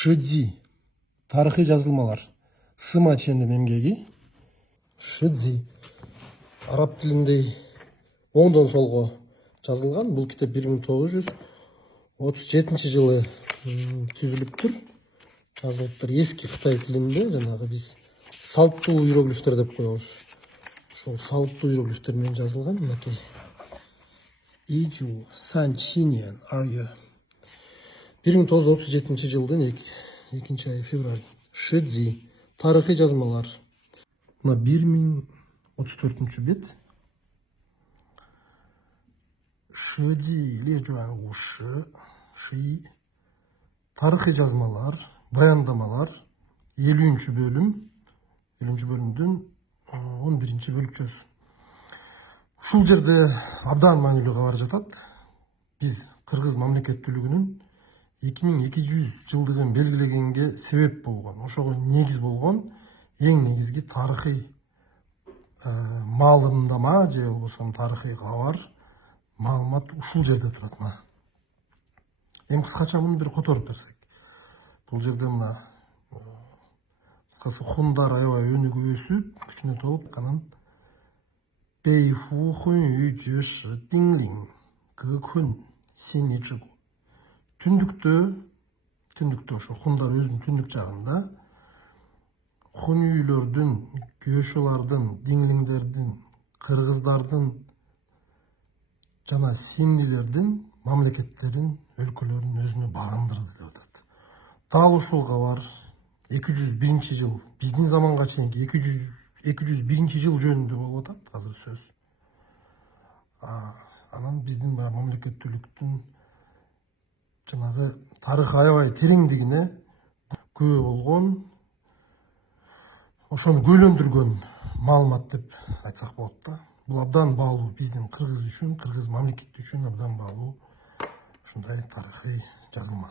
Шидзи. Тарихи жазылмалар. Сыма чендин эмгеги. Шидзи. Араб тилинде оңдон солго жазылган. Бул китеп 1937 жылы түзүлүптүр. Жазылыптыр. Эски Кытай тилинде, жанагы биз салттуу иероглифтер деп коебуз. Ошол салттуу иероглифтер менен жазылган. Мынакей. Ичу Санчинен Арье. 1937 жылдын 2 айы февраль. Шидзи. Тарихи жазмалар. Мына 1034 бет. Шидзи Лежуан Уши. Ши. Тарихи жазмалар, баяндамалар. 50 бөлүм. 50 бөлүмдүн 11 бөлүкчөсү. Ушул жерде абдан маанилүү кабар жатат. Биз Кыргыз мамлекеттүүлүгүнүн 2200 жылдыгын белгилегенге себеп болгон, ошого негиз болгон эң негизги тарыхый маалымдама же болбосо тарыхый кабар, маалымат ушул жерде турат. Эң кыскача муну бир которуп берсек. Бул жерде мына кыскасы хундар аябай өнүгүп өсүп, күчүнө толуп, анан Бейфу хун үжү шы диңлиң кыкун сени чыгу. Түндүктө ошо хундар өзүнүн түндүк жагында хун үйлөрдүн, күйөшөлардын, диңлиңдердин, кыргыздардын жана синнилердин мамлекеттерин, өлкөлөрүн өзүнө багындырды деп атат. Дал ушул кабар 201 жыл, биздин заманга чейинки 201 жыл жөнүндө болуп атат азыр сөз. Анан биздин мамлекеттүүлүктүн жанагы тарыхы аябай тереңдигине күбө болгон, ошону көйлөндүргөн маалымат деп айтсак болот да. Бул абдан баалуу биздин Кыргыз үчүн, Кыргыз мамлекети үчүн абдан баалуу ушундай тарыхый жазылма.